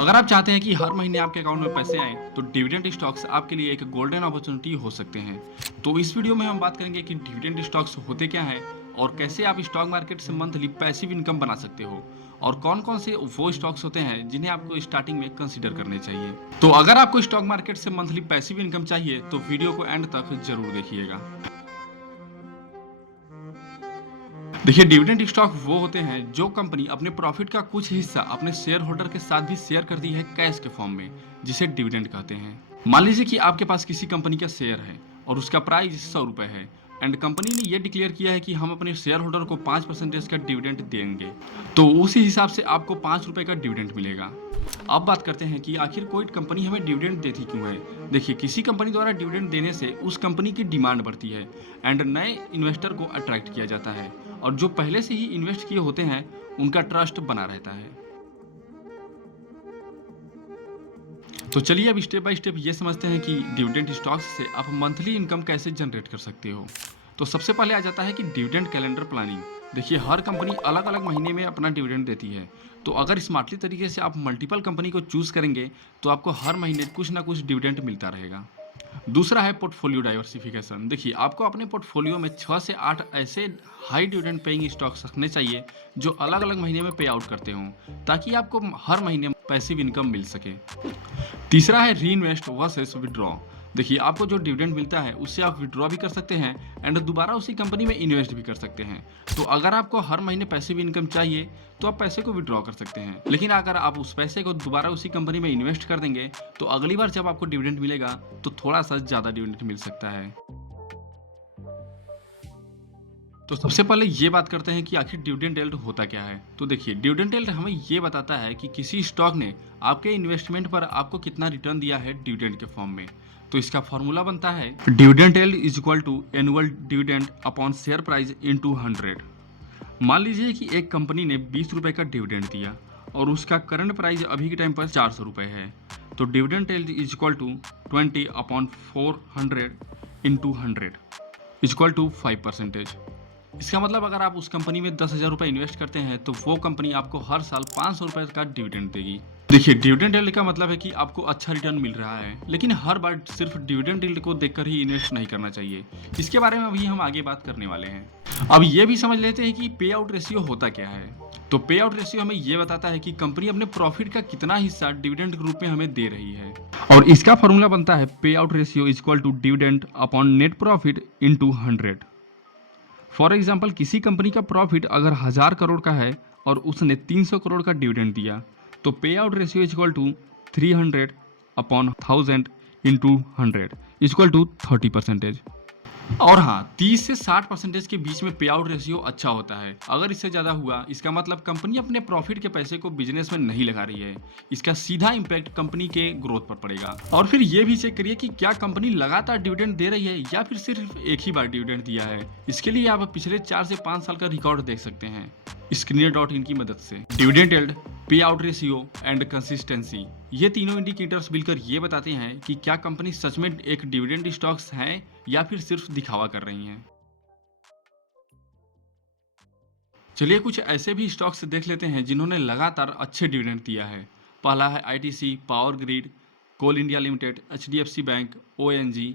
अगर आप चाहते हैं कि हर महीने आपके अकाउंट में पैसे आएँ, तो डिविडेंड स्टॉक्स आपके लिए एक गोल्डन अपॉर्चुनिटी हो सकते हैं। तो इस वीडियो में हम बात करेंगे कि डिविडेंड स्टॉक्स होते क्या हैं और कैसे आप स्टॉक मार्केट से मंथली पैसिव इनकम बना सकते हो और कौन-कौन से वो स्टॉक्स होते हैं जिन्हें आपको स्टार्टिंग में कंसीडर करने चाहिए। तो अगर आपको स्टॉक मार्केट से मंथली पैसिव इनकम चाहिए, तो वीडियो को एंड तक जरूर देखिएगा। देखिए, डिविडेंड स्टॉक वो होते हैं जो कंपनी अपने प्रॉफिट का कुछ हिस्सा अपने शेयर होल्डर के साथ भी शेयर करती है कैश के फॉर्म में, जिसे डिविडेंड कहते हैं। मान लीजिए कि आपके पास किसी कंपनी का शेयर है और उसका प्राइस 100 रुपए है एंड कंपनी ने ये डिक्लेयर किया है कि हम अपने शेयर होल्डर को 5% का डिविडेंड देंगे, तो उसी हिसाब से आपको 5 रुपए का डिविडेंड मिलेगा। अब बात करते हैं कि आखिर कोई कंपनी हमें डिविडेंड देती क्यों है। देखिए, किसी कंपनी द्वारा डिविडेंड देने से उस कंपनी की डिमांड बढ़ती है एंड नए इन्वेस्टर को अट्रैक्ट किया जाता है और जो पहले से ही इन्वेस्ट किए होते हैं उनका ट्रस्ट बना रहता है। तो चलिए अब स्टेप बाय स्टेप ये समझते हैं कि डिविडेंड स्टॉक्स से आप मंथली इनकम कैसे जनरेट कर सकते हो। तो सबसे पहले आ जाता है कि डिविडेंड कैलेंडर प्लानिंग। देखिए, हर कंपनी अलग अलग महीने में अपना डिविडेंड देती है, तो अगर स्मार्टली तरीके से आप मल्टीपल कंपनी को चूज करेंगे तो आपको हर महीने कुछ ना कुछ डिविडेंड मिलता रहेगा। दूसरा है पोर्टफोलियो डाइवर्सिफिकेशन। देखिए, आपको अपने पोर्टफोलियो में 6 से 8 ऐसे हाई डिविडेंड पेइंग स्टॉक्स रखने चाहिए जो अलग अलग महीने में पे आउट करते हों, ताकि आपको हर महीने पैसिव इनकम मिल सके। तीसरा है री इन्वेस्ट वर्सेस विड्रॉ। देखिए, आपको जो डिविडेंड मिलता है उससे आप विड्रॉ भी कर सकते हैं एंड दोबारा उसी कंपनी में इन्वेस्ट भी कर सकते हैं। तो अगर आपको हर महीने पैसिव इनकम चाहिए तो आप पैसे को विड्रॉ कर सकते हैं, लेकिन अगर आप उस पैसे को दोबारा उसी कंपनी में इन्वेस्ट कर देंगे तो अगली बार जब आपको डिविडेंड मिलेगा तो थोड़ा सा ज़्यादा डिविडेंड मिल सकता है। तो सबसे पहले ये बात करते हैं कि आखिर डिविडेंड यील्ड होता क्या है। तो देखिए, डिविडेंड यील्ड हमें ये बताता है कि किसी स्टॉक ने आपके इन्वेस्टमेंट पर आपको कितना रिटर्न दिया है डिविडेंड के फॉर्म में। तो इसका फॉर्मूला बनता है dividend yield is equal to annual dividend upon share price into 100। मान लीजिए कि एक कंपनी ने 20 रुपए का डिविडेंड दिया और उसका करंट प्राइस अभी के टाइम पर 400 रुपए है, तो dividend yield is equal to 20 upon 400 into 100 equal to 5%। इसका मतलब अगर आप उस कंपनी में 10,000 रुपये इन्वेस्ट करते हैं तो वो कंपनी आपको हर साल 500 रुपये का डिविडेंड देगी। देखिए, डिविडेंड यील्ड का मतलब है कि आपको अच्छा रिटर्न मिल रहा है, लेकिन हर बार सिर्फ डिविडेंड यील्ड को देखकर ही इन्वेस्ट नहीं करना चाहिए। इसके बारे में अभी हम आगे बात करने वाले हैं। अब ये भी समझ लेते हैं कि पे आउट रेशियो होता क्या है। तो पे आउट रेशियो हमें ये बताता है कि कंपनी अपने प्रॉफिट का कितना हिस्सा डिविडेंड के रूप में हमें दे रही है, और इसका फॉर्मूला बनता है pay out ratio is equal to dividend upon net profit into 100। For example, किसी कंपनी का प्रॉफिट अगर 1000 करोड़ का है और उसने 300 करोड़ का डिविडेंड दिया, तो pay out ratio is equal to 300 upon 1000 into 100 equal to 30%। और हाँ, 30 से 60% के बीच में पे आउट रेशियो अच्छा होता है। अगर इससे ज़्यादा हुआ, इसका मतलब कंपनी अपने प्रॉफिट के पैसे को बिजनेस में नहीं लगा रही है। इसका सीधा इम्पैक्ट कंपनी के ग्रोथ पर पड़ेगा। और फिर ये भी चेक करिए कि क्या कंपनी लगातार डिविडेंड दे रही है या फिर सिर्फ एक ही बार डिविडेंड दिया है। इसके लिए आप पिछले 4 से 5 साल का रिकॉर्ड देख सकते हैं Screener.in की मदद से। डिविडेंड यील्ड, पे आउट रेशियो एंड कंसिस्टेंसी, ये तीनों इंडिकेटर्स मिलकर ये बताते हैं कि क्या कंपनी सच में एक डिविडेंड स्टॉक्स हैं या फिर सिर्फ दिखावा कर रही हैं। चलिए कुछ ऐसे भी स्टॉक्स देख लेते हैं जिन्होंने लगातार अच्छे डिविडेंड दिया है। पहला है आईटीसी, पावर ग्रिड, कोल इंडिया लिमिटेड, एचडीएफसी बैंक, ओएनजी।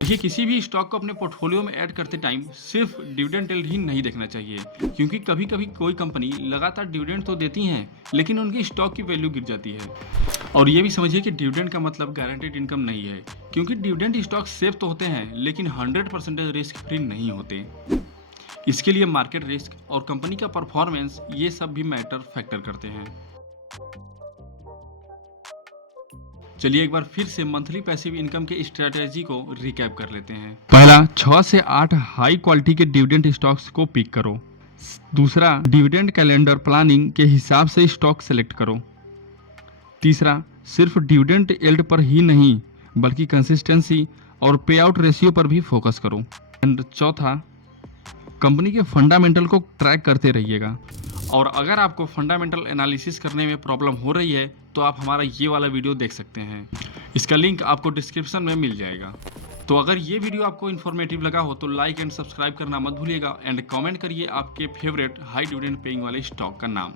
देखिए, किसी भी स्टॉक को अपने पोर्टफोलियो में ऐड करते टाइम सिर्फ डिविडेंड यील्ड ही नहीं देखना चाहिए, क्योंकि कभी कभी कोई कंपनी लगातार डिविडेंड तो देती हैं लेकिन उनकी स्टॉक की वैल्यू गिर जाती है। और ये भी समझिए कि डिविडेंड का मतलब गारंटेड इनकम नहीं है, क्योंकि डिविडेंड स्टॉक सेफ तो होते हैं लेकिन 100% रिस्क फ्री नहीं होते। इसके लिए मार्केट रिस्क और कंपनी का परफॉर्मेंस, ये सब भी मैटर फैक्टर करते हैं। चलिए एक बार फिर से मंथली पैसिव इनकम के स्ट्रेटेजी को रिकैप कर लेते हैं। पहला, 6 से 8 हाई क्वालिटी के डिविडेंड स्टॉक्स को पिक करो। दूसरा, डिविडेंड कैलेंडर प्लानिंग के हिसाब से स्टॉक सेलेक्ट करो। तीसरा, सिर्फ डिविडेंड यील्ड पर ही नहीं बल्कि कंसिस्टेंसी और पे आउट रेशियो पर भी फोकस करो। एंड चौथा, कंपनी के फंडामेंटल को ट्रैक करते रहिएगा। और अगर आपको फंडामेंटल एनालिसिस करने में प्रॉब्लम हो रही है तो आप हमारा ये वाला वीडियो देख सकते हैं। इसका लिंक आपको डिस्क्रिप्शन में मिल जाएगा। तो अगर ये वीडियो आपको इन्फॉर्मेटिव लगा हो तो लाइक एंड सब्सक्राइब करना मत भूलिएगा एंड कमेंट करिए आपके फेवरेट हाई डिविडेंड पेइंग वाले स्टॉक का नाम।